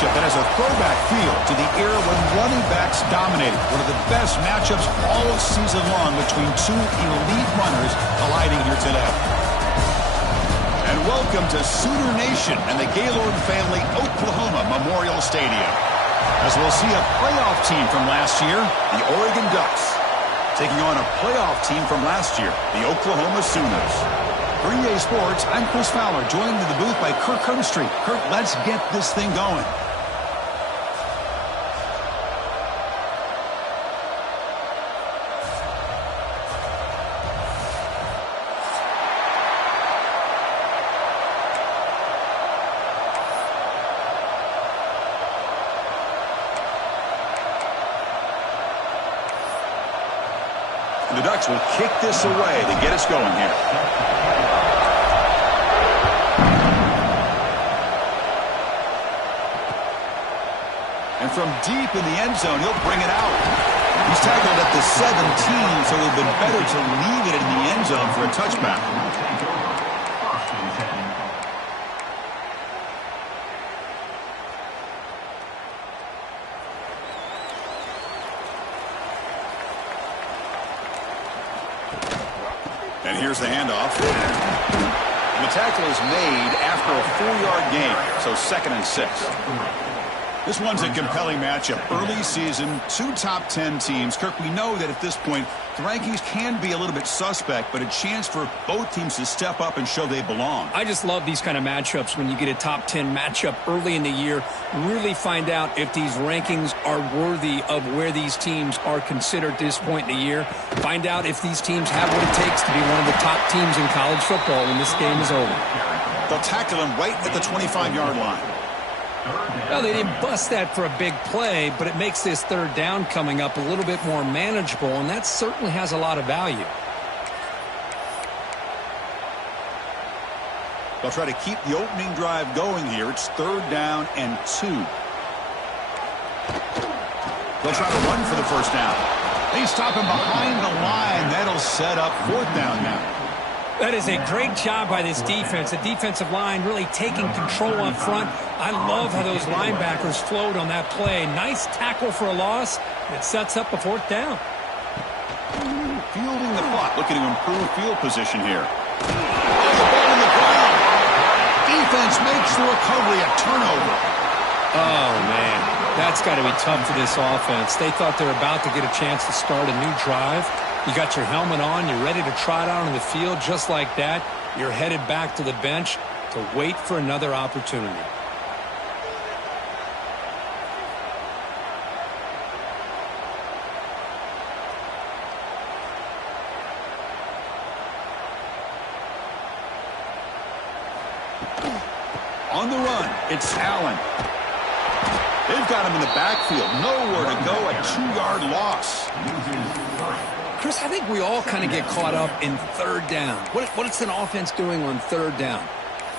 matchup that has a throwback feel to the era when running backs dominated. One of the best matchups all season long between two elite runners colliding here today. And welcome to Sooner Nation and the Gaylord Family Oklahoma Memorial Stadium, as we'll see a playoff team from last year, the Oregon Ducks, taking on a playoff team from last year, the Oklahoma Sooners. For EA Sports, I'm Chris Fowler, joined in the booth by Kirk Herbstreit. Kirk, let's get this thing going. The Ducks will kick this away to get us going here. And from deep in the end zone, he'll bring it out. He's tackled at the 17, so it would have been better to leave it in the end zone for a touchback. And here's the handoff. And the tackle is made after a 4-yard gain, so 2nd and 6. This one's a compelling matchup. Early season, 2 top 10 teams. Kirk, we know that at this point, the rankings can be a little bit suspect, but a chance for both teams to step up and show they belong. I just love these kind of matchups when you get a top 10 matchup early in the year. Really find out if these rankings are worthy of where these teams are considered at this point in the year. Find out if these teams have what it takes to be one of the top teams in college football when this game is over. They'll tackle him right at the 25-yard line. Well, they didn't bust that for a big play, but it makes this 3rd down coming up a little bit more manageable, and that certainly has a lot of value. They'll try to keep the opening drive going here. It's 3rd down and 2. They'll try to run for the 1st down. They stop him behind the line. That'll set up 4th down now. That is a great job by this defense. The defensive line really taking control up front. I love how those linebackers flowed on that play. Nice tackle for a loss. It sets up a 4th down. Fielding the clock, looking to improve field position here. Oh, the ball on the ground. Defense makes the recovery a turnover. Oh, man. That's got to be tough for this offense. They thought they were about to get a chance to start a new drive. You got your helmet on, you're ready to trot out on the field just like that. You're headed back to the bench to wait for another opportunity. On the run, it's Allen. They've got him in the backfield. Nowhere to go, a 2-yard loss. Chris, I think we all kind of get caught up in 3rd down. What is an offense doing on 3rd down?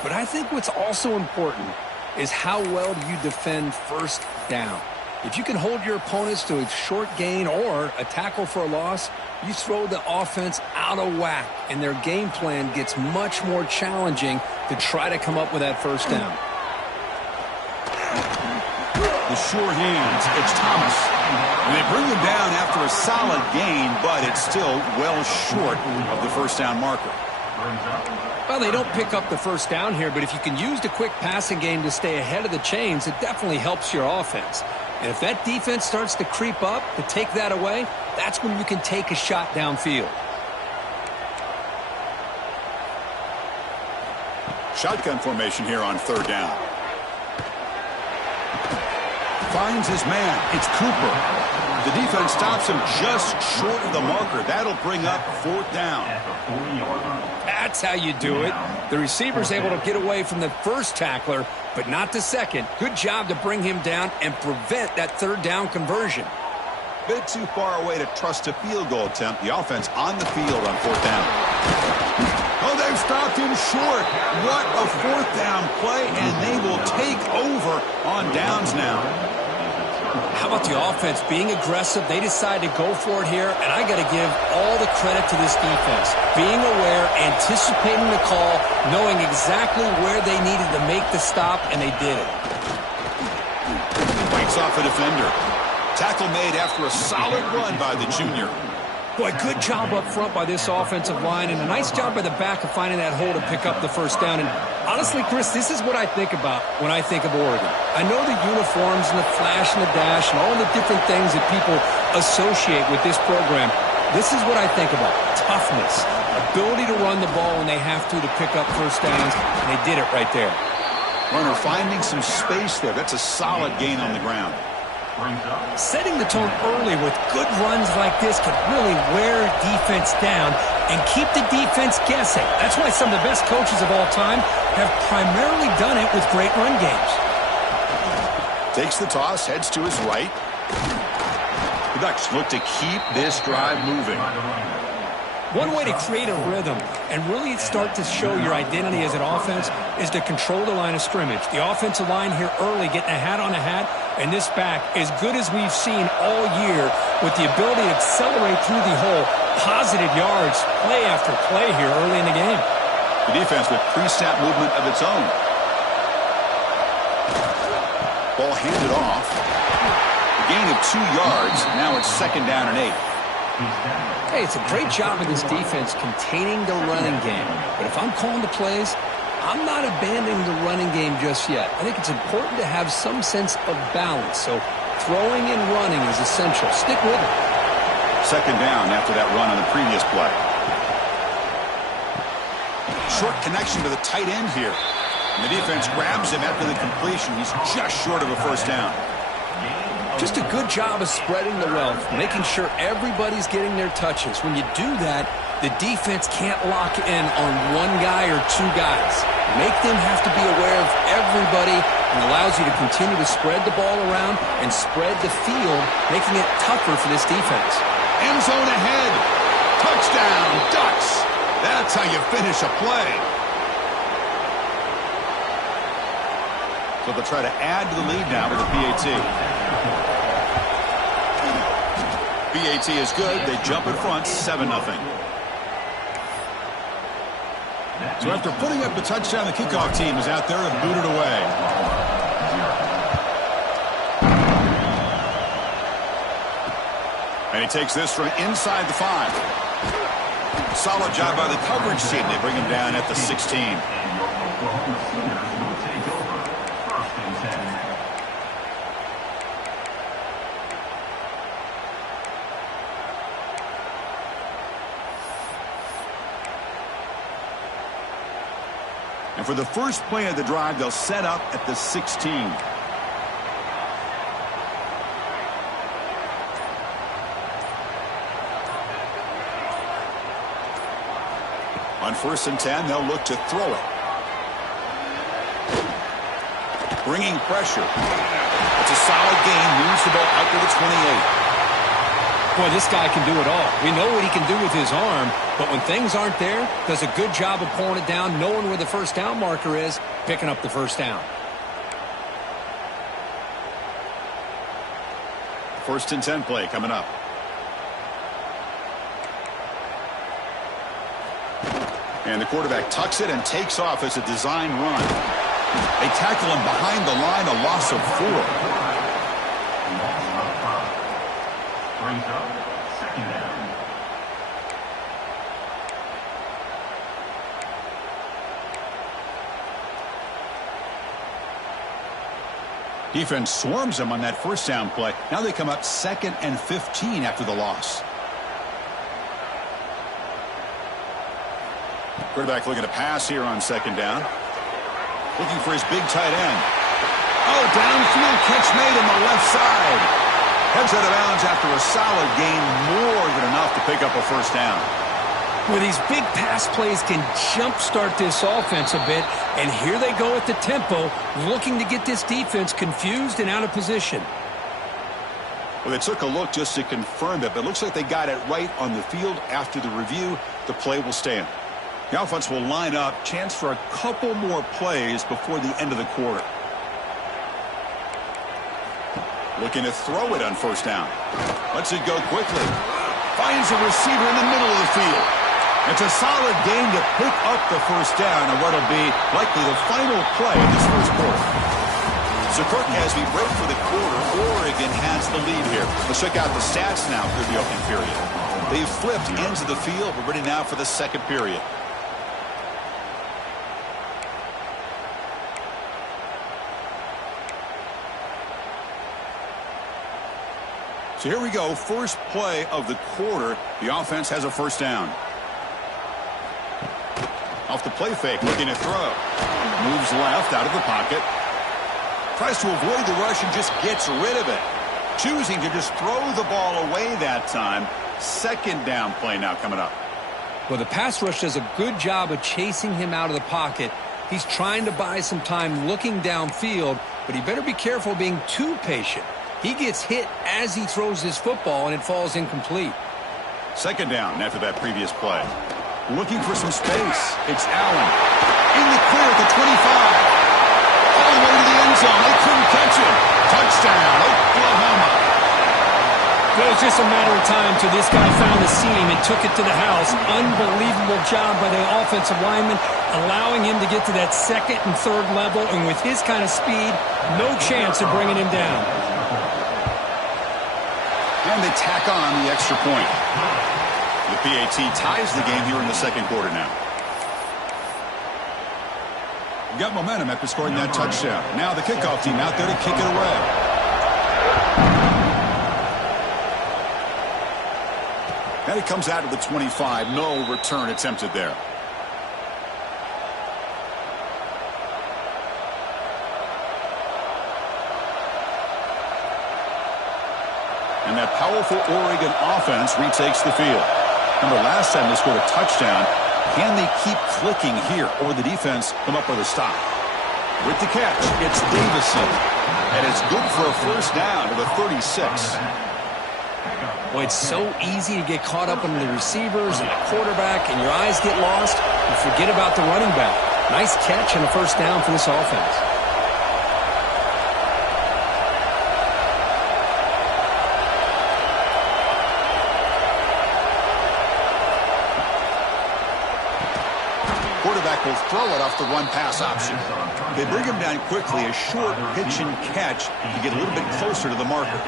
But I think what's also important is how well do you defend 1st down. If you can hold your opponents to a short gain or a tackle for a loss, you throw the offense out of whack, and their game plan gets much more challenging to try to come up with that 1st down. The sure hands, it's Thomas. And they bring him down after a solid gain, but it's still well short of the 1st down marker. Well, they don't pick up the 1st down here, but if you can use the quick passing game to stay ahead of the chains, it definitely helps your offense. And if that defense starts to creep up to take that away, that's when you can take a shot downfield. Shotgun formation here on 3rd down. Finds his man. It's Cooper. The defense stops him just short of the marker. That'll bring up 4th down. That's how you do it. The receiver's able to get away from the first tackler, but not the second. Good job to bring him down and prevent that 3rd down conversion. Bit too far away to trust a field goal attempt. The offense on the field on 4th down. Oh, they've stopped him short. What a 4th down play, and they will take over on downs now. How about the offense being aggressive? They decide to go for it here, and I got to give all the credit to this defense. Being aware, anticipating the call, knowing exactly where they needed to make the stop, and they did it. fights off a defender. Tackle made after a solid run by the junior. Boy, good job up front by this offensive line, and a nice job by the back of finding that hole to pick up the first down. And honestly, Chris, this is what I think about when I think of Oregon. I know the uniforms and the flash and the dash and all the different things that people associate with this program. This is what I think about. Toughness, ability to run the ball when they have to pick up first downs, and they did it right there. Runner finding some space there. That's a solid gain on the ground. Setting the tone early with good runs like this can really wear defense down and keep the defense guessing. That's why some of the best coaches of all time have primarily done it with great run games. Takes the toss, heads to his right. The Ducks look to keep this drive moving. One way to create a rhythm and really start to show your identity as an offense is to control the line of scrimmage. The offensive line here early getting a hat on a hat, and this back as good as we've seen all year with the ability to accelerate through the hole. Positive yards, play after play here early in the game. The defense with pre-snap movement of its own. Ball handed off. A gain of 2 yards. Now it's 2nd down and 8. Hey, it's a great job of this defense containing the running game. But if I'm calling the plays, I'm not abandoning the running game just yet. I think it's important to have some sense of balance. So throwing and running is essential. Stick with it. 2nd down after that run on the previous play. Short connection to the tight end here. And the defense grabs him after the completion. He's just short of a first down. Just a good job of spreading the wealth, making sure everybody's getting their touches. When you do that, the defense can't lock in on one guy or 2 guys. Make them have to be aware of everybody and allows you to continue to spread the ball around and spread the field, making it tougher for this defense. End zone ahead. Touchdown, Ducks. That's how you finish a play. So they'll try to add to the lead now with a PAT. PAT is good. They jump in front, 7-0. So after putting up the touchdown, the kickoff team is out there and booted away. And he takes this from inside the 5. Solid job by the coverage team. They bring him down at the 16. And for the first play of the drive, they'll set up at the 16. On 1st and 10, they'll look to throw it. Bringing pressure. It's a solid gain. Moves the ball out to the 28. Boy, this guy can do it all. We know what he can do with his arm, but when things aren't there, does a good job of pulling it down, knowing where the first down marker is, picking up the first down. 1st and 10 play coming up. And the quarterback tucks it and takes off as a design run. They tackle him behind the line, a loss of 4. Brings up 2nd down. Defense swarms them on that first down play. Now they come up 2nd and 15 after the loss. Quarterback looking to pass here on 2nd down. Looking for his big tight end. Oh, downfield catch made on the left side. Heads out of bounds after a solid gain, more than enough to pick up a first down. Well, these big pass plays can jumpstart this offense a bit, and here they go at the tempo, looking to get this defense confused and out of position. Well, they took a look just to confirm it, but it looks like they got it right on the field. After the review, the play will stand. The offense will line up, chance for a couple more plays before the end of the quarter. Looking to throw it on first down. Lets it go quickly. Finds a receiver in the middle of the field. It's a solid gain to pick up the first down, and what'll be likely the final play of this first quarter. So, Kirk, as we break for the quarter, Oregon has the lead here. Let's check out the stats now through the opening period. They've flipped ends of the field. We're ready now for the second period. So here we go, first play of the quarter. The offense has a first down. Off the play fake, looking to throw. Moves left out of the pocket. Tries to avoid the rush and just gets rid of it. Choosing to just throw the ball away that time. Second down play now coming up. Well, the pass rush does a good job of chasing him out of the pocket. He's trying to buy some time looking downfield, but he better be careful being too patient. He gets hit as he throws his football, and it falls incomplete. Second down after that previous play. Looking for some space. It's Allen. In the clear at the 25. All the way to the end zone. They couldn't catch him. Touchdown, Oklahoma. It was just a matter of time till this guy found the seam and took it to the house. Unbelievable job by the offensive lineman, allowing him to get to that second and third level, and with his kind of speed, no chance of bringing him down. And they tack on the extra point. The PAT ties the game here in the second quarter now. Got momentum after scoring that touchdown. Now the kickoff team out there to kick it away. And he comes out to the 25. No return attempted there. And that powerful Oregon offense retakes the field. Remember, last time they scored a touchdown. Can they keep clicking here, or the defense come up with a stop? With the catch, it's Davison. And it's good for a first down to the 36. Well, it's so easy to get caught up in the receivers and the quarterback, and your eyes get lost. You forget about the running back. Nice catch and a first down for this offense. Quarterback will throw it off the run-pass option. They bring him down quickly, a short pitch and catch to get a little bit closer to the marker.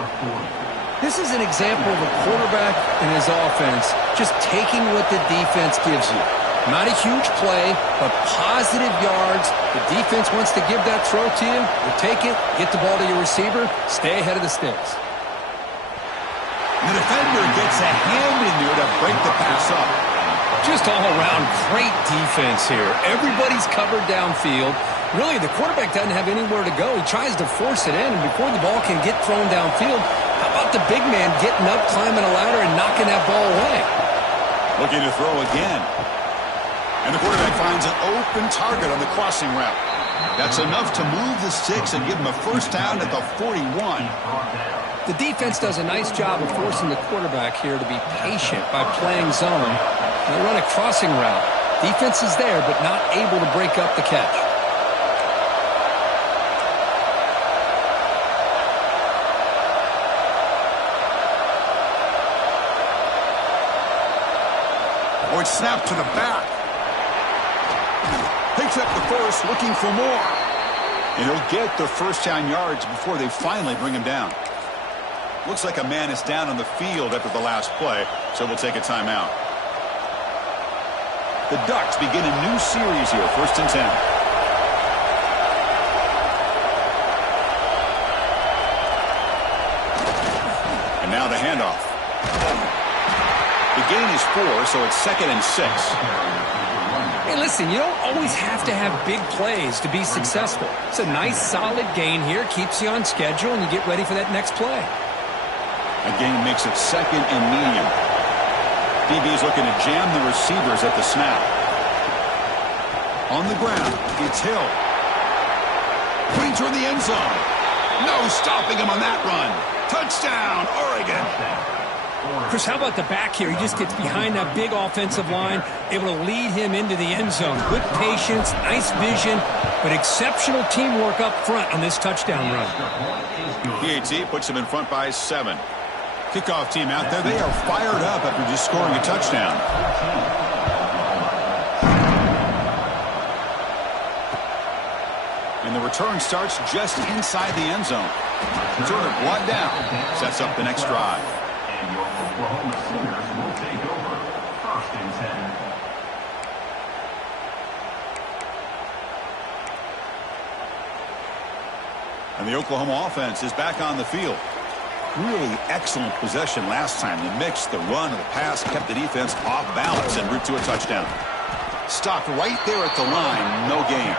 This is an example of a quarterback and his offense just taking what the defense gives you. Not a huge play, but positive yards. The defense wants to give that throw to you. You take it, get the ball to your receiver, stay ahead of the sticks. The defender gets a hand in there to break the pass up. Just all around great defense here. Everybody's covered downfield. Really, the quarterback doesn't have anywhere to go. He tries to force it in, and before the ball can get thrown downfield, how about the big man getting up, climbing a ladder, and knocking that ball away? Looking to throw again. And the quarterback finds an open target on the crossing route. That's enough to move the sticks and give him a first down at the 41. The defense does a nice job of forcing the quarterback here to be patient by playing zone. They run a crossing route. Defense is there, but not able to break up the catch. Or it's snapped to the back. Picks up the first, looking for more. And he'll get the first down yards before they finally bring him down. Looks like a man is down on the field after the last play, so we'll take a timeout. The Ducks begin a new series here, 1st and 10. And now the handoff. The gain is 4, so it's 2nd and 6. Hey, listen, you don't always have to have big plays to be successful. It's a nice, solid gain here, keeps you on schedule, and you get ready for that next play. A gain makes it 2nd and medium. DB is looking to jam the receivers at the snap. On the ground, it's Hill. Putting toward the end zone. No stopping him on that run. Touchdown, Oregon. Chris, how about the back here? He just gets behind that big offensive line, able to lead him into the end zone. Good patience, nice vision, but exceptional teamwork up front on this touchdown run. PAT puts him in front by 7. Kickoff team out there, they are fired up after just scoring a touchdown. And And the return starts just inside the end zone. Turner brought down. Sets up the next drive. And your Oklahoma Sooners will take over. 1st and 10. And the Oklahoma offense is back on the field. Really excellent possession last time. The mix, the run, and the pass kept the defense off balance en route to a touchdown. Stopped right there at the line. No gain.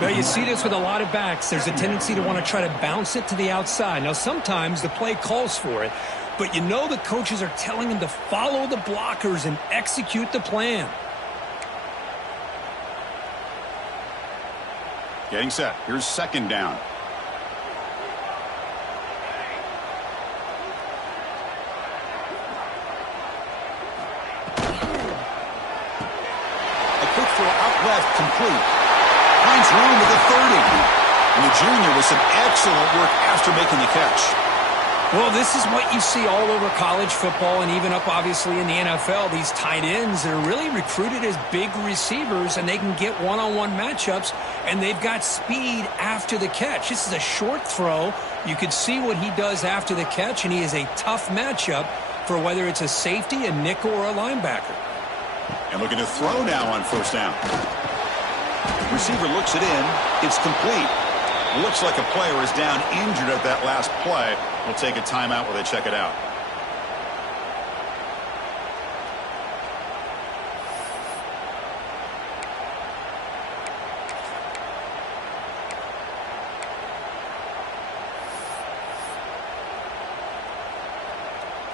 Well, you see this with a lot of backs. There's a tendency to want to try to bounce it to the outside. Now, sometimes the play calls for it, but you know the coaches are telling them to follow the blockers and execute the plan. Getting set. Here's 2nd down. A quick throw out left, complete. Finds room at the 30. And the junior with some excellent work after making the catch. Well, this is what you see all over college football and even up, obviously, in the NFL. These tight ends are really recruited as big receivers, and they can get one-on-one matchups, and they've got speed after the catch. This is a short throw. You could see what he does after the catch, and he is a tough matchup for whether it's a safety, a nickel, or a linebacker. And looking to throw now on 1st down. Receiver looks it in. It's complete. Looks like a player is down injured at that last play. We'll take a timeout while they check it out.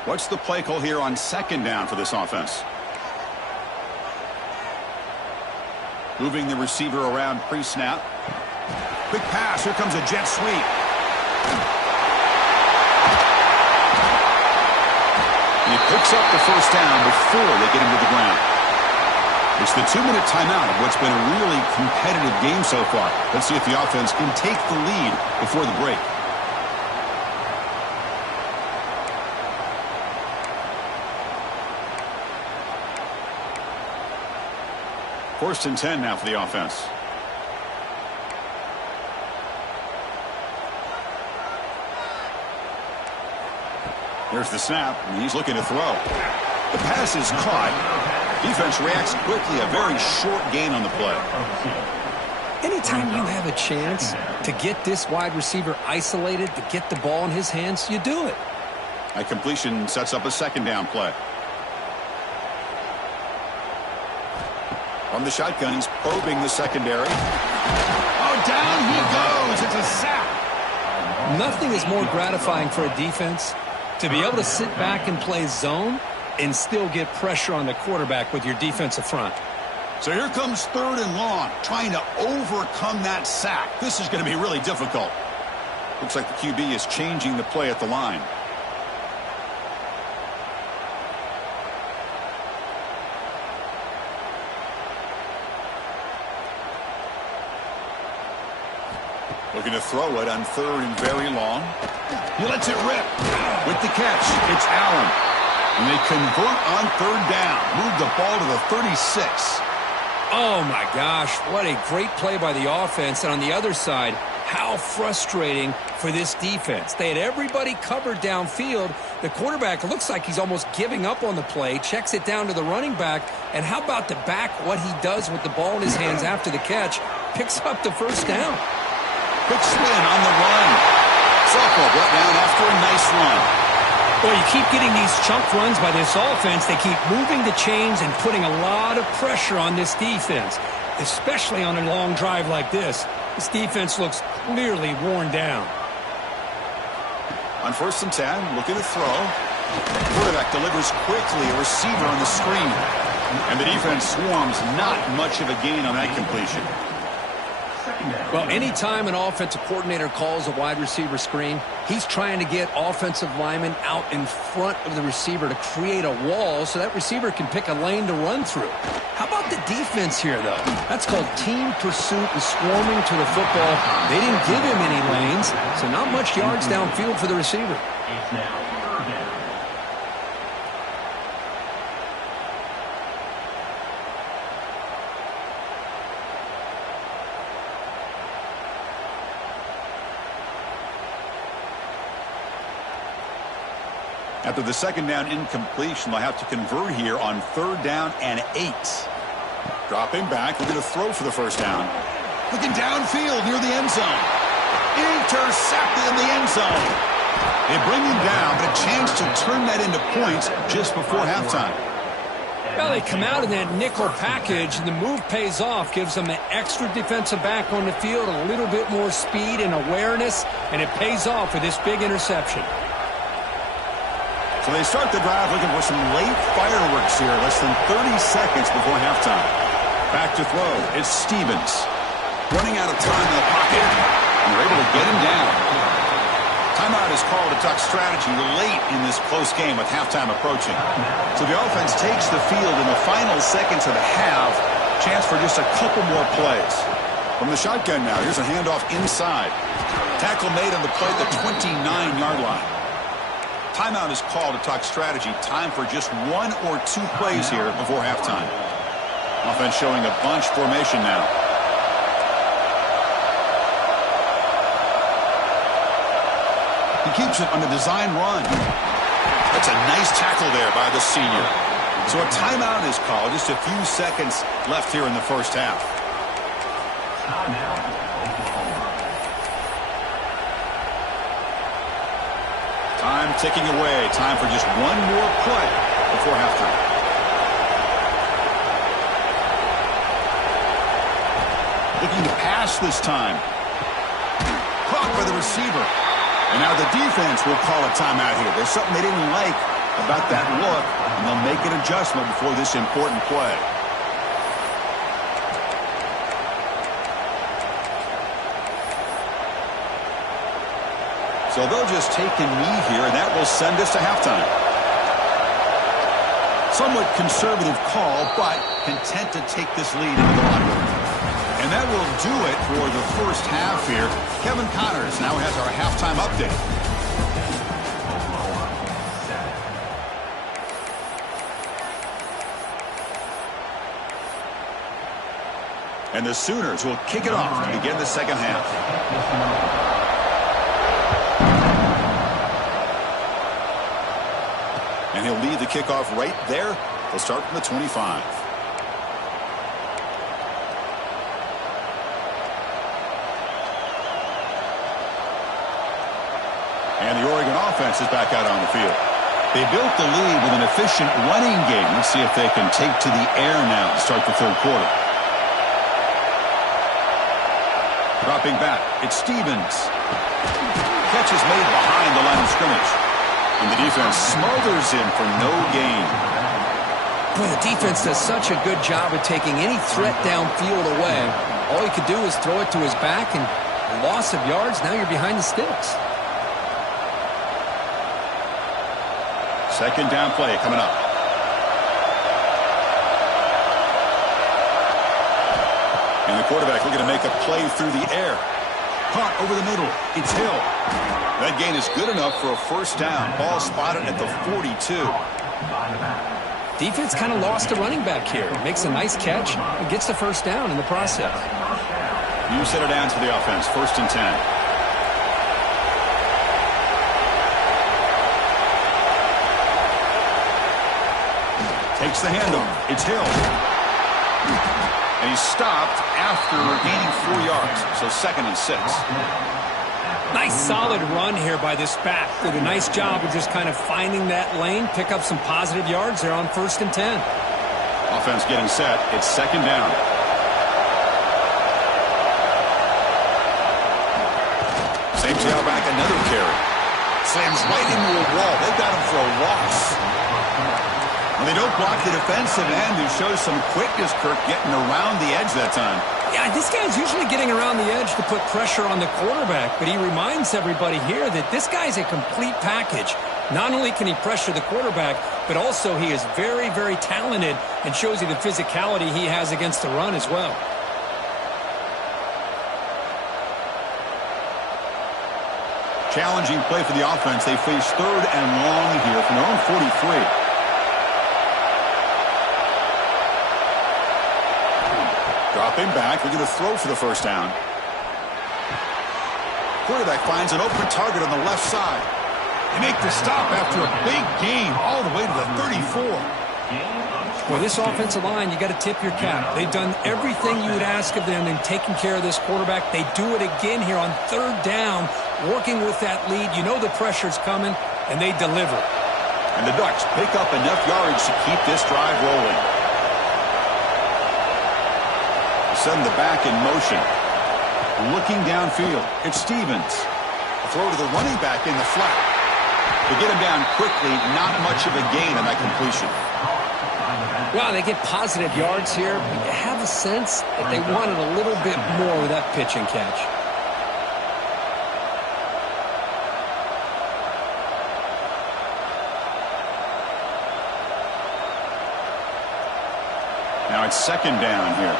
What's the play call here on 2nd down for this offense? Moving the receiver around pre-snap. Quick pass. Here comes a jet sweep. And he picks up the 1st down before they get him to the ground. It's the 2-minute timeout of what's been a really competitive game so far. Let's see if the offense can take the lead before the break. First and 10 now for the offense. There's the snap, and he's looking to throw. The pass is caught. Defense reacts quickly. A very short gain on the play. Anytime you have a chance to get this wide receiver isolated, to get the ball in his hands, you do it. A completion sets up a 2nd down play. From the shotgun, he's probing the secondary. Oh, down he goes. It's a sack. Nothing is more gratifying for a defense to be able to sit back and play zone and still get pressure on the quarterback with your defensive front. So here comes 3rd and long, trying to overcome that sack. This is going to be really difficult. Looks like the QB is changing the play at the line. Looking to throw it on 3rd and very long. He lets it rip. With the catch, it's Allen. And they convert on 3rd down. Move the ball to the 36. Oh, my gosh. What a great play by the offense. And on the other side, how frustrating for this defense. They had everybody covered downfield. The quarterback looks like he's almost giving up on the play. Checks it down to the running back. And how about the back, what he does with the ball in his hands after the catch? Picks up the 1st down. Quick spin on the run. Softball brought down after a nice run. Well, you keep getting these chunk runs by this offense. They keep moving the chains and putting a lot of pressure on this defense, especially on a long drive like this. This defense looks clearly worn down. On 1st and 10, looking to throw. Quarterback delivers quickly, a receiver on the screen. And the defense swarms, not much of a gain on that completion. Well, anytime an offensive coordinator calls a wide receiver screen, he's trying to get offensive linemen out in front of the receiver to create a wall so that receiver can pick a lane to run through. How about the defense here, though? That's called team pursuit and swarming to the football. They didn't give him any lanes, so not much yards downfield for the receiver. It's now 3rd down. After the second down incompletion, they'll have to convert here on 3rd down and 8. Dropping back, looking to throw for the first down. Looking downfield near the end zone. Intercepted in the end zone. They bring him down, but a chance to turn that into points just before halftime. Well, they come out in that nickel package, and the move pays off, gives them an extra defensive back on the field, a little bit more speed and awareness, and it pays off with this big interception. So they start the drive looking for some late fireworks here, less than 30 seconds before halftime. Back to throw. It's Stevens. Running out of time in the pocket. And they're able to get him down. Timeout is called to talk strategy late in this close game with halftime approaching. So the offense takes the field in the final seconds of the half. Chance for just a couple more plays. From the shotgun now, here's a handoff inside. Tackle made on the play at the 29-yard line. Timeout is called to talk strategy. Time for just 1 or 2 plays here before halftime. Offense showing a bunch formation now. He keeps it on the design run. That's a nice tackle there by the senior. So a timeout is called. Just a few seconds left here in the first half. Time ticking away. Time for just 1 more play before halftime. Looking to pass this time. Caught by the receiver. And now the defense will call a timeout here. There's something they didn't like about that look, and they'll make an adjustment before this important play. So they'll just take a knee here, and that will send us to halftime. Somewhat conservative call, but content to take this lead into the locker room. And that will do it for the first half here. Kevin Connors now has our halftime update. And the Sooners will kick it off to begin the second half. And he'll lead the kickoff right there. They'll start from the 25. And the Oregon offense is back out on the field. They built the lead with an efficient running game. Let's see if they can take to the air now to start the third quarter. Dropping back, it's Stevens. Catch is made behind the line of scrimmage. And the defense smothers him for no gain. Boy, the defense does such a good job of taking any threat downfield away. All he could do is throw it to his back, and a loss of yards, now you're behind the sticks. Second down play coming up. And the quarterback looking to make a play through the air. Caught over the middle. It's Hill. That gain is good enough for a first down. Ball spotted at the 42. Defense kind of lost a running back here. Makes a nice catch and gets the first down in the process. New set of downs for the offense. 1st and 10. Takes the handoff. It's Hill. And he's stopped after gaining 4 yards. So 2nd and 6. Nice solid run here by this back. Did a nice job of just kind of finding that lane, pick up some positive yards there on 1st and 10. Offense getting set. It's 2nd down. Same tailback, another carry. Slams right into a wall. They've got him for a loss. And they don't block the defensive end, who shows some quickness, Kirk, getting around the edge that time. Yeah, this guy's usually getting around the edge to put pressure on the quarterback, but he reminds everybody here that this guy's a complete package. Not only can he pressure the quarterback, but also he is very, very talented and shows you the physicality he has against the run as well. Challenging play for the offense. They face 3rd and long here from their own 43. Dropping back, looking to throw for the first down. Quarterback finds an open target on the left side. They make the stop after a big gain all the way to the 34. Well, this offensive line, you got to tip your cap. They've done everything you would ask of them in taking care of this quarterback. They do it again here on third down, working with that lead. You know the pressure's coming, and they deliver. And the Ducks pick up enough yardage to keep this drive rolling. Send the back in motion. Looking downfield, it's Stevens. A throw to the running back in the flat. To get him down quickly, not much of a gain on that completion. Well, they get positive yards here. But you have a sense that they wanted a little bit more with that pitch and catch. Now it's second down here.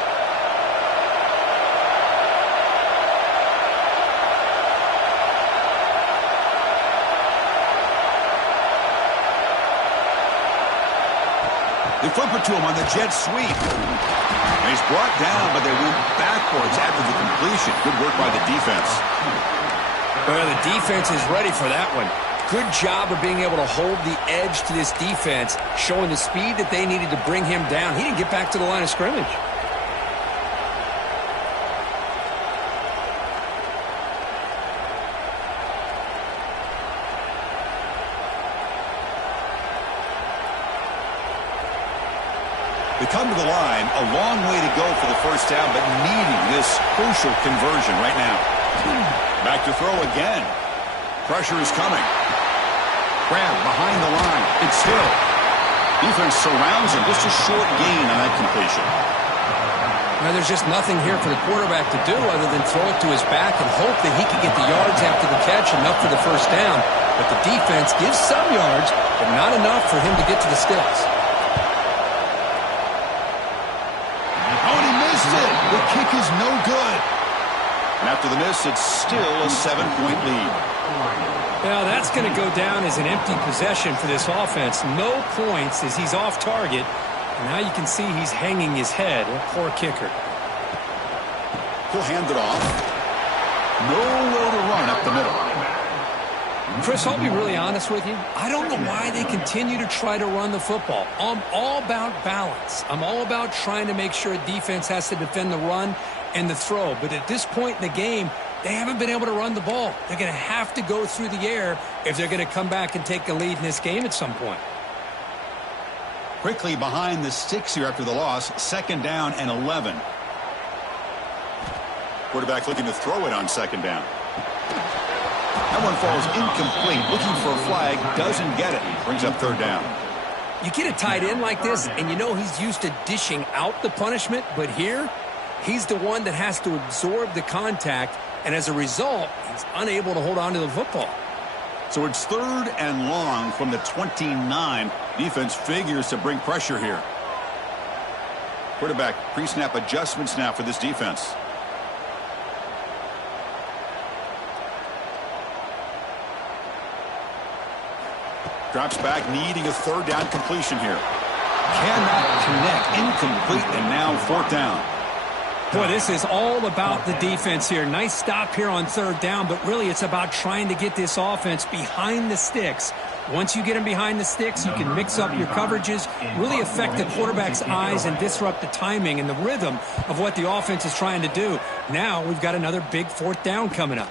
They flip it to him on the jet sweep. And he's brought down, but they went backwards after the completion. Good work by the defense. Well, the defense is ready for that one. Good job of being able to hold the edge to this defense, showing the speed that they needed to bring him down. He didn't get back to the line of scrimmage. They come to the line, a long way to go for the first down, but needing this crucial conversion right now. Back to throw again. Pressure is coming. Grab behind the line. It's Hill. Defense surrounds him. Just a short gain on that completion. Well, there's just nothing here for the quarterback to do other than throw it to his back and hope that he can get the yards after the catch, enough for the first down. But the defense gives some yards, but not enough for him to get to the sticks. The kick is no good. And after the miss, it's still a 7-point lead. Well, that's going to go down as an empty possession for this offense. No points as he's off target. And now you can see he's hanging his head. A poor kicker. He'll hand it off. Nowhere to run up the middle. Chris, I'll be really honest with you. I don't know why they continue to try to run the football. I'm all about balance. I'm all about trying to make sure a defense has to defend the run and the throw. But at this point in the game, they haven't been able to run the ball. They're going to have to go through the air if they're going to come back and take a lead in this game at some point. Quickly behind the sticks here after the loss. Second down and 11. Quarterback looking to throw it on second down. That one falls incomplete. Looking for a flag. Doesn't get it. Brings up third down. You get a tight end like this, and you know he's used to dishing out the punishment. But here, he's the one that has to absorb the contact. And as a result, he's unable to hold on to the football. So it's third and long from the 29. Defense figures to bring pressure here. Quarterback pre-snap adjustments now for this defense. Drops back, needing a third down completion here. Cannot connect, incomplete, and now fourth down. Boy, this is all about the defense here. Nice stop here on third down, but really it's about trying to get this offense behind the sticks. Once you get them behind the sticks, you can mix up your coverages, really affect the quarterback's eyes and disrupt the timing and the rhythm of what the offense is trying to do. Now we've got another big fourth down coming up.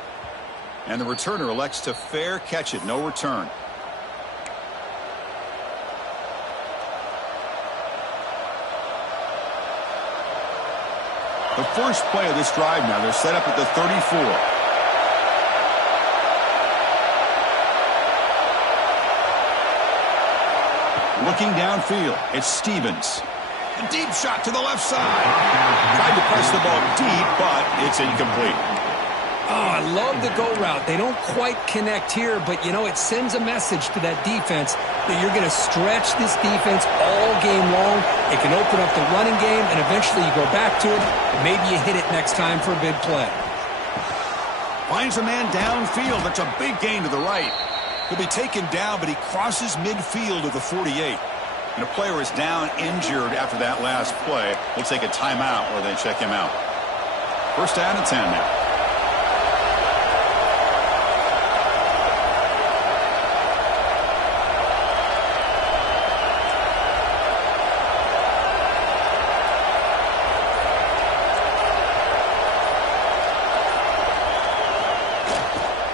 And the returner elects to fair catch it, no return. The first play of this drive now, they're set up at the 34. Looking downfield, it's Stevens. A deep shot to the left side. Tried to press the ball deep, but it's incomplete. Oh, I love the go route. They don't quite connect here, but, you know, it sends a message to that defense that you're going to stretch this defense all game long. It can open up the running game, and eventually you go back to it, and maybe you hit it next time for a big play. Finds a man downfield. That's a big gain to the right. He'll be taken down, but he crosses midfield of the 48. And a player is down injured after that last play. We'll take a timeout or they check him out. First down and 10 now.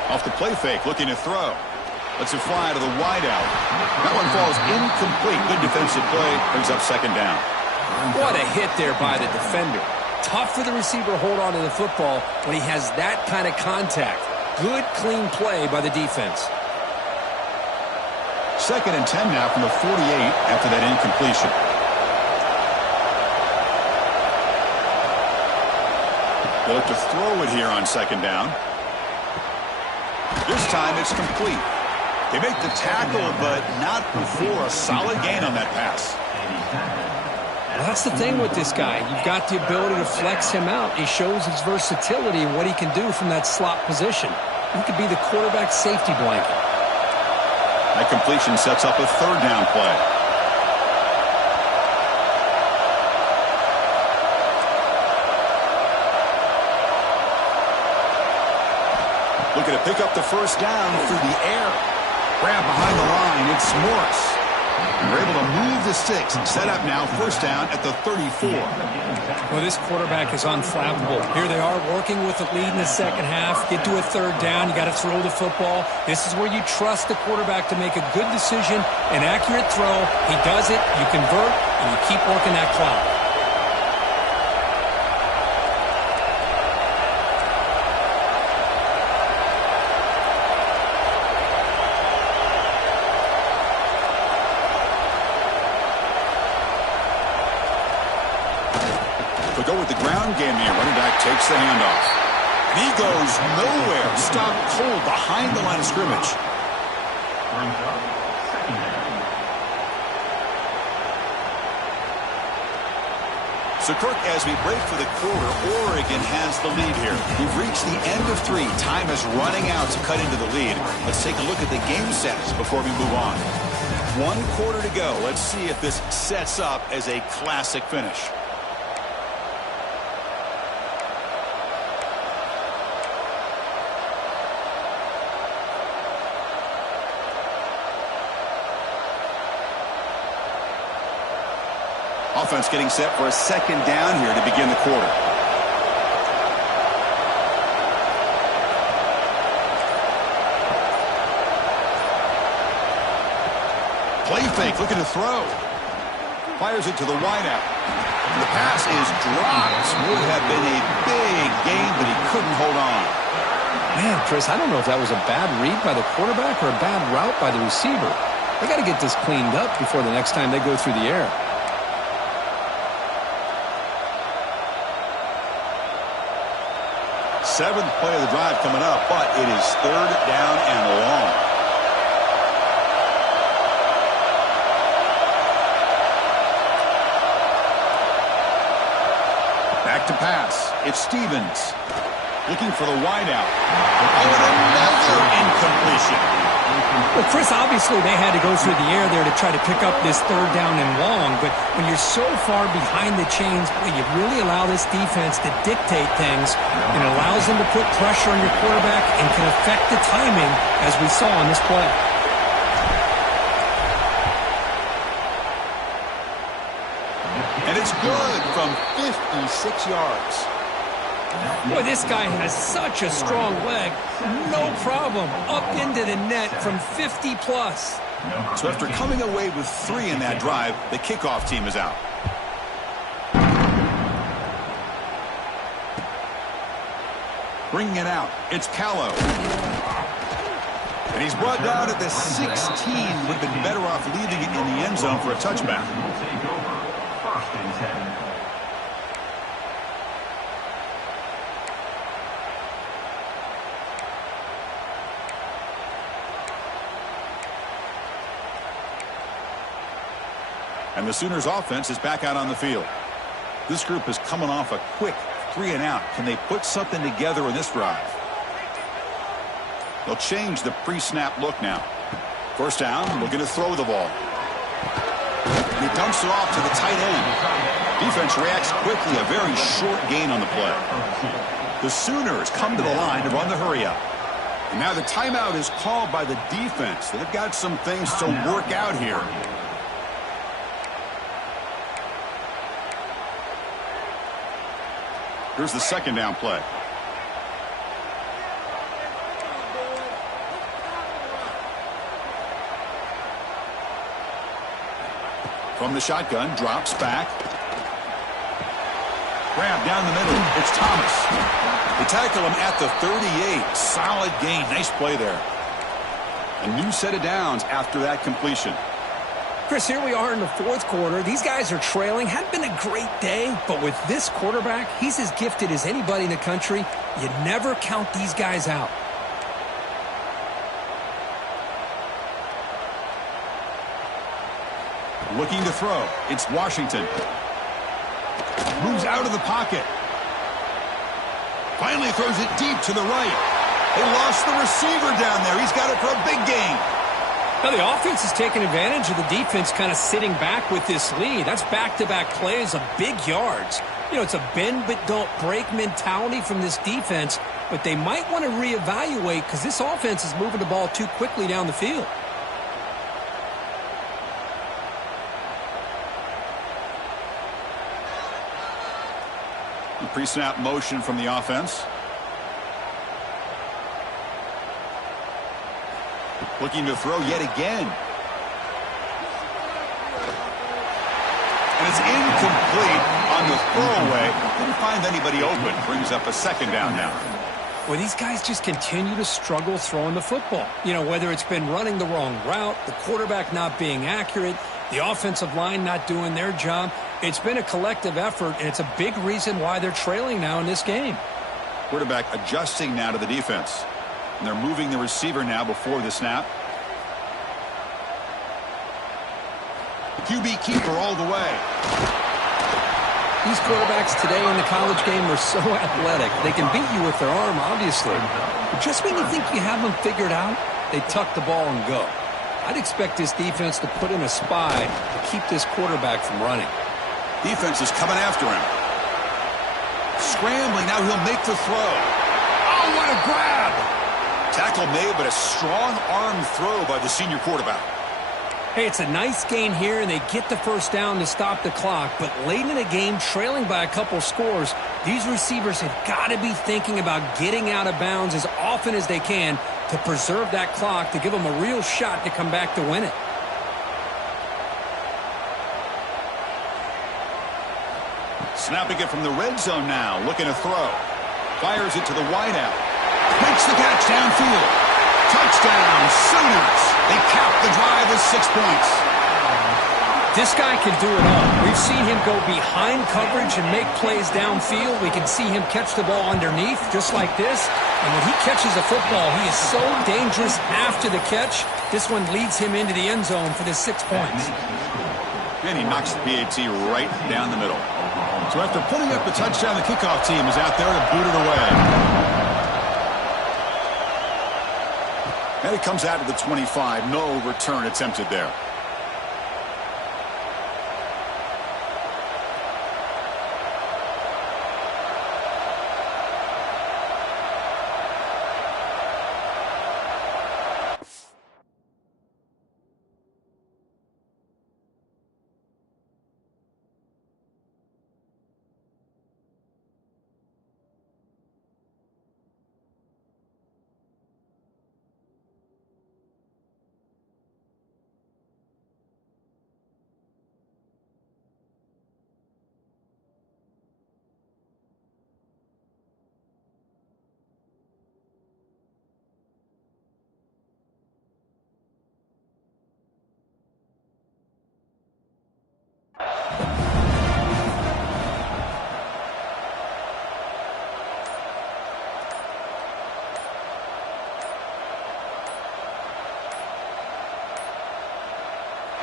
Off the play fake, looking to throw. Lets it fly to the wideout. That one falls incomplete. Good defensive play. Brings up second down. What a hit there by the defender. Tough for the receiver to hold on to the football when he has that kind of contact. Good, clean play by the defense. 2nd and 10 now from the 48 after that incompletion. They look to throw it here on 2nd down. This time it's complete. They make the tackle, but not before a solid gain on that pass. Well, that's the thing with this guy. You've got the ability to flex him out. He shows his versatility and what he can do from that slot position. He could be the quarterback's safety blanket. That completion sets up a 3rd down play. Looking to pick up the 1st down through the air. Grab behind the line. It's Morris. They're able to move the sticks and set up now 1st down at the 34. Well, this quarterback is unflappable. Here they are working with the lead in the 2nd half. Get to a 3rd down. You got to throw the football. This is where you trust the quarterback to make a good decision, an accurate throw. He does it. You convert, and you keep working that clock. Go with the ground game here. Running back takes the handoff. And he goes nowhere. Stopped cold behind the line of scrimmage. So, Kirk, as we break for the quarter, Oregon has the lead here. We've reached the end of 3. Time is running out to cut into the lead. Let's take a look at the game sets before we move on. 1 quarter to go. Let's see if this sets up as a classic finish. Offense getting set for a 2nd down here to begin the quarter. Play fake, looking to throw. Fires it to the wideout. The pass is dropped. Would have been a big gain, but he couldn't hold on. Man, Chris, I don't know if that was a bad read by the quarterback or a bad route by the receiver. They got to get this cleaned up before the next time they go through the air. Seventh play of the drive coming up, but it is 3rd down and long. Back to pass. It's Stevens. Looking for the wideout. Oh, another incompletion. Well, Chris, obviously they had to go through the air there to try to pick up this 3rd down and long, but when you're so far behind the chains, boy, you really allow this defense to dictate things, and it allows them to put pressure on your quarterback and can affect the timing, as we saw on this play. And it's good from 56 yards. Boy, this guy has such a strong leg. No problem. Up into the net from 50-plus. So after coming away with 3 in that drive, the kickoff team is out. Bringing it out, it's Callow. And he's brought down at the 16. Would have been better off leaving it in the end zone for a touchback. Take over. 1st and 10. And the Sooners offense is back out on the field. This group is coming off a quick 3 and out. Can they put something together in this drive? They'll change the pre-snap look now. 1st down, looking to throw the ball. And he dumps it off to the tight end. Defense reacts quickly, a very short gain on the play. The Sooners come to the line to run the hurry up. And now the timeout is called by the defense. They've got some things to work out here. Here's the 2nd down play. From the shotgun, drops back. Grab down the middle. It's Thomas. They tackle him at the 38. Solid gain. Nice play there. A new set of downs after that completion. Chris, here we are in the fourth quarter. These guys are trailing. Hadn't been a great day, but with this quarterback, he's as gifted as anybody in the country. You never count these guys out. Looking to throw. It's Washington. Moves out of the pocket. Finally throws it deep to the right. They lost the receiver down there. He's got it for a big gain. Now the offense is taking advantage of the defense kind of sitting back with this lead. That's back-to-back plays of big yards. You know, it's a bend but don't break mentality from this defense, but they might want to reevaluate because this offense is moving the ball too quickly down the field. Pre-snap motion from the offense. Looking to throw yet again. And it's incomplete on the throwaway. Didn't find anybody open. Brings up a second down now. Well, these guys just continue to struggle throwing the football. You know, whether it's been running the wrong route, the quarterback not being accurate, the offensive line not doing their job. It's been a collective effort, and it's a big reason why they're trailing now in this game. Quarterback adjusting now to the defense. And they're moving the receiver now before the snap. QB keeper all the way. These quarterbacks today in the college game are so athletic. They can beat you with their arm, obviously. But just when you think you have them figured out, they tuck the ball and go. I'd expect this defense to put in a spy to keep this quarterback from running. Defense is coming after him. Scrambling, now he'll make the throw. Oh, what a grab! Tackle made, but a strong arm throw by the senior quarterback. Hey, it's a nice gain here, and they get the first down to stop the clock. But late in the game, trailing by a couple scores, these receivers have got to be thinking about getting out of bounds as often as they can to preserve that clock, to give them a real shot to come back to win it. Snapping it from the red zone now, looking to throw. Fires it to the wideout. Makes the catch downfield. Touchdown, Sooners. They cap the drive with 6 points. This guy can do it all. We've seen him go behind coverage and make plays downfield. We can see him catch the ball underneath, just like this. And when he catches a football, he is so dangerous after the catch. This one leads him into the end zone for the 6 points. And he knocks the PAT right down the middle. So after putting up the touchdown, the kickoff team is out there to boot it away. And it comes out to the 25. No return attempted there.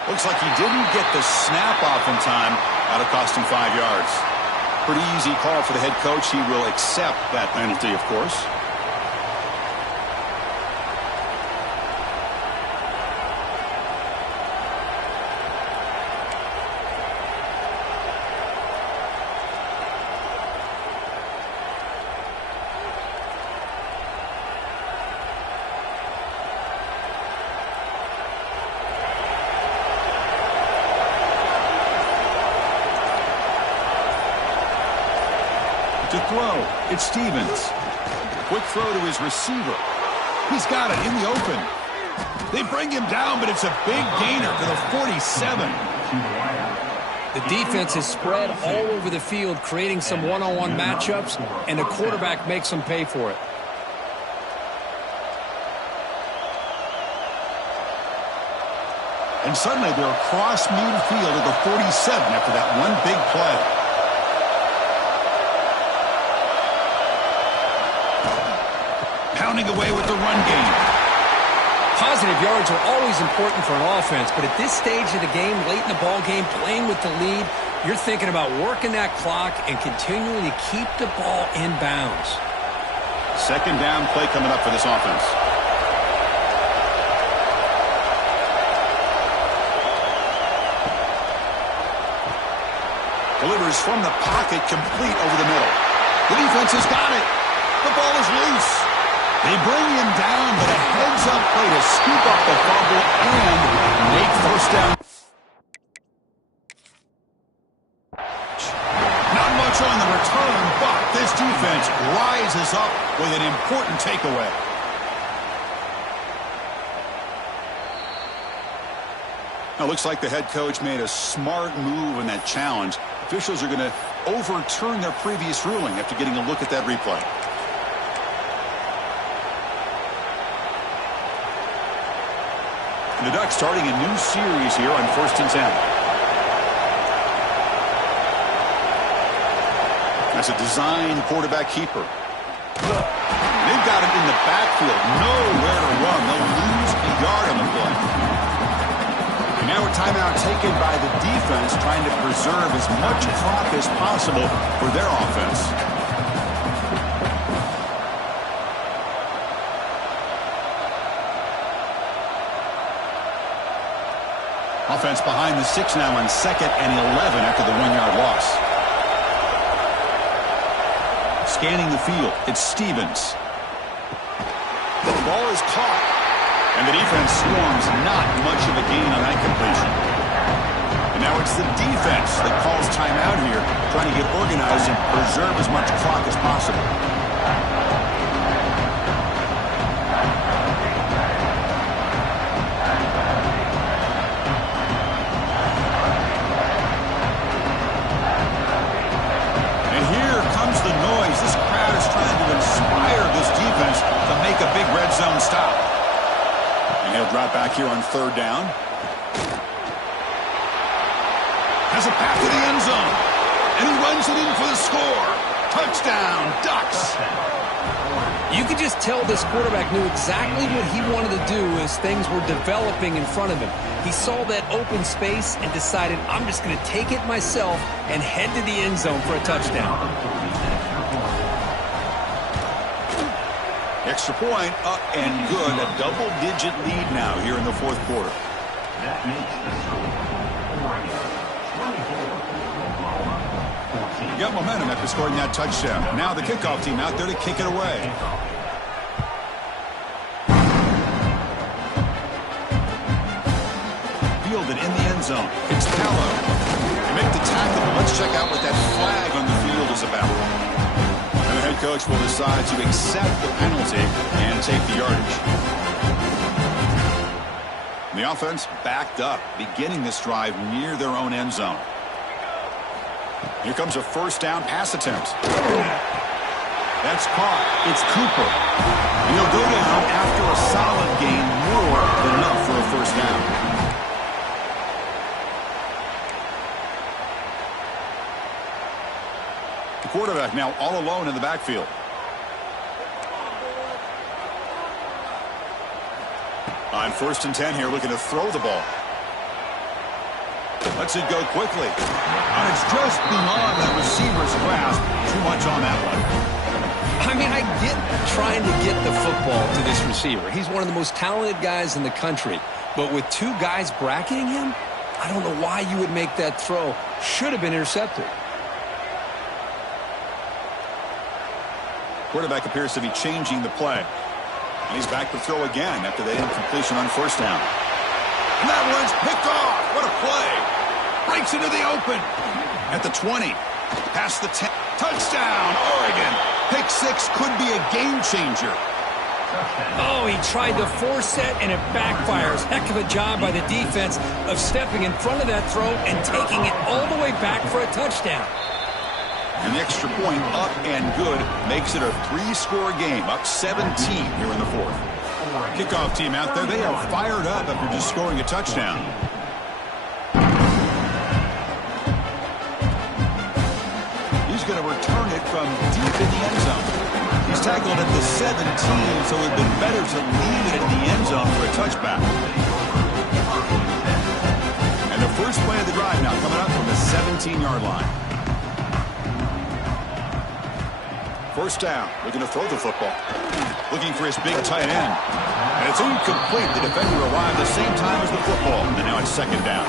Looks like he didn't get the snap off in time. That'll cost him 5 yards. Pretty easy call for the head coach. He will accept that penalty, of course. To throw, it's Stevens. Quick throw to his receiver. He's got it in the open. They bring him down, but it's a big gainer to the 47. The defense is spread all over the field, creating some one-on-one matchups, and the quarterback makes them pay for it. And suddenly they're across midfield at the 47 after that one big play. Pounding away with the run game. Positive yards are always important for an offense, but at this stage of the game, late in the ball game, playing with the lead, you're thinking about working that clock and continuing to keep the ball in bounds. Second down play coming up for this offense. Delivers from the pocket, complete over the middle. The defense has got it. The ball is loose. They bring him down, but a heads-up play to scoop up the fumble and make first down. Not much on the return, but this defense rises up with an important takeaway. Now, looks like the head coach made a smart move in that challenge. Officials are going to overturn their previous ruling after getting a look at that replay. The Ducks starting a new series here on 1st and 10. That's a design quarterback keeper. They've got it in the backfield. Nowhere to run. They'll lose a yard on the play. And now a timeout taken by the defense, trying to preserve as much clock as possible for their offense. Offense behind the 6 now on 2nd and 11 after the 1-yard loss. Scanning the field, it's Stevens. The ball is caught. And the defense swarms, not much of a gain on that completion. And now it's the defense that calls timeout here, trying to get organized and preserve as much clock as possible. And here comes the noise. This crowd is trying to inspire this defense to make a big red zone stop. He'll drop back here on 3rd down. Has a path to the end zone. And he runs it in for the score. Touchdown, Ducks. You could just tell this quarterback knew exactly what he wanted to do as things were developing in front of him. He saw that open space and decided, I'm just going to take it myself and head to the end zone for a touchdown. Extra point up and good. A double-digit lead now here in the 4th quarter. That makes the score 24. You got momentum after scoring that touchdown. Now the kickoff team out there to kick it away. Fielded in the end zone. It's Pello. They make the tackle. Let's check out what that flag on the field is about. And the head coach will decide to accept the penalty and take the yardage. And the offense backed up, beginning this drive near their own end zone. Here comes a 1st down pass attempt. That's caught. It's Cooper. And he'll go down after a solid gain, more than enough for a 1st down. The quarterback now all alone in the backfield. On 1st and 10 here, looking to throw the ball. Lets it go quickly. And it's just beyond the receiver's grasp. Too much on that one. I mean, I get trying to get the football to this receiver. He's one of the most talented guys in the country. But with 2 guys bracketing him, I don't know why you would make that throw. Should have been intercepted. Quarterback appears to be changing the play. And he's back to throw again after that incompletion on 1st down. And that one's picked off. What a play. Breaks into the open. At the 20. Past the 10. Touchdown, Oregon. Pick 6 could be a game changer. Oh, he tried the force it, and it backfires. Heck of a job by the defense of stepping in front of that throw and taking it all the way back for a touchdown. And the extra point up and good makes it a 3-score game, up 17 here in the fourth. Kickoff team out there, they are fired up after just scoring a touchdown. He's going to return it from deep in the end zone. He's tackled at the 17, so it would have been better to leave it in the end zone for a touchback. And the first play of the drive now coming up from the 17-yard line. First down, looking to throw the football. Looking for his big tight end. And it's incomplete. The defender arrived the same time as the football. And now it's second down.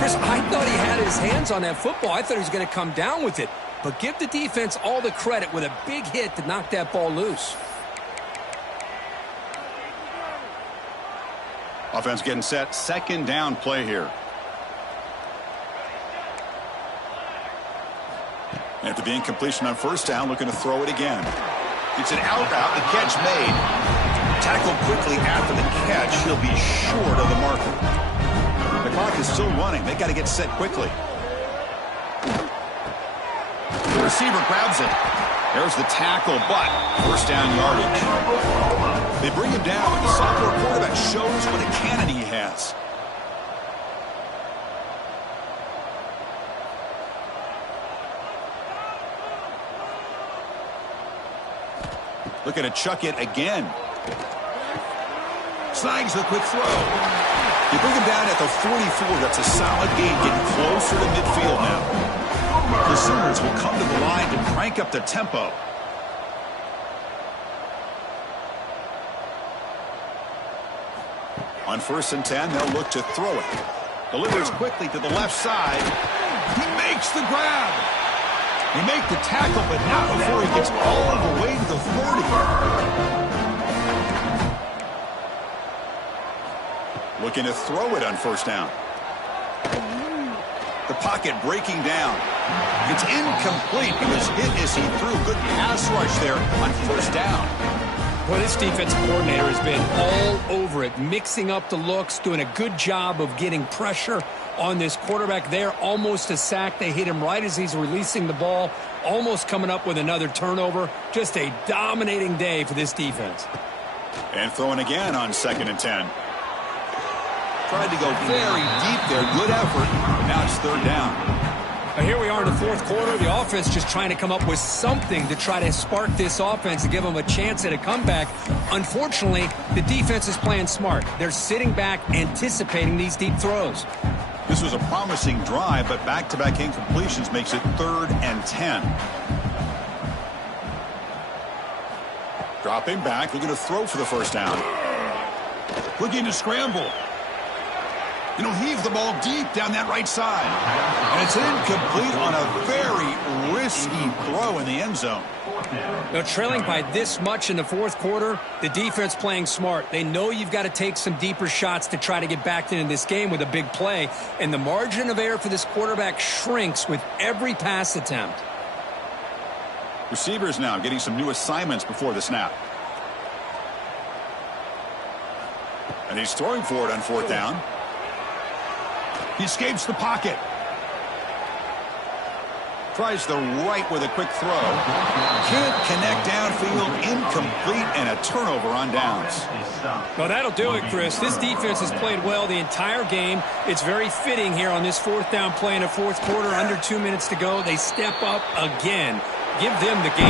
Chris, I thought he had his hands on that football. I thought he was going to come down with it. But give the defense all the credit with a big hit to knock that ball loose. Offense getting set. Second down play here. After the incompletion on first down, looking to throw it again. It's an out route. The catch made. Tackled quickly after the catch. He'll be short of the marker. The clock is still running. They got to get set quickly. The receiver grabs it. There's the tackle, but first down yardage. They bring him down, but the sophomore quarterback shows what a cannon he has. Looking to chuck it again. Snags the quick throw. You bring him down at the 44. That's a solid gain, getting closer to midfield now. The Sooners will come to the line to crank up the tempo. On 1st and 10, they'll look to throw it. Delivers quickly to the left side. He makes the grab. He make the tackle, but not before he gets all the way to the 30. Looking to throw it on first down. The pocket breaking down. It's incomplete. He was hit as he threw. Good pass rush there on first down. Boy, this defensive coordinator has been all over it, mixing up the looks, doing a good job of getting pressure on this quarterback there. Almost a sack. They hit him right as he's releasing the ball, almost coming up with another turnover. Just a dominating day for this defense. And throwing again on 2nd and 10. Tried to go very deep there. Good effort. Now it's 3rd down. Here we are in the 4th quarter. The offense just trying to come up with something to try to spark this offense to give them a chance at a comeback. Unfortunately, the defense is playing smart. They're sitting back, anticipating these deep throws. This was a promising drive, but back-to-back incompletions makes it 3rd and 10. Dropping back, looking to throw for the first down. Looking to scramble. And he'll heave the ball deep down that right side. And it's incomplete on a very risky throw in the end zone. Now, trailing by this much in the 4th quarter, the defense playing smart. They know you've got to take some deeper shots to try to get back into this game with a big play. And the margin of error for this quarterback shrinks with every pass attempt. Receivers now getting some new assignments before the snap. And he's throwing for it on 4th down. He escapes the pocket. Tries the right with a quick throw. Can't connect downfield. Incomplete and a turnover on downs. Well, that'll do it, Chris. This defense has played well the entire game. It's very fitting here on this 4th down play in the 4th quarter. Under 2 minutes to go. They step up again. Give them the game.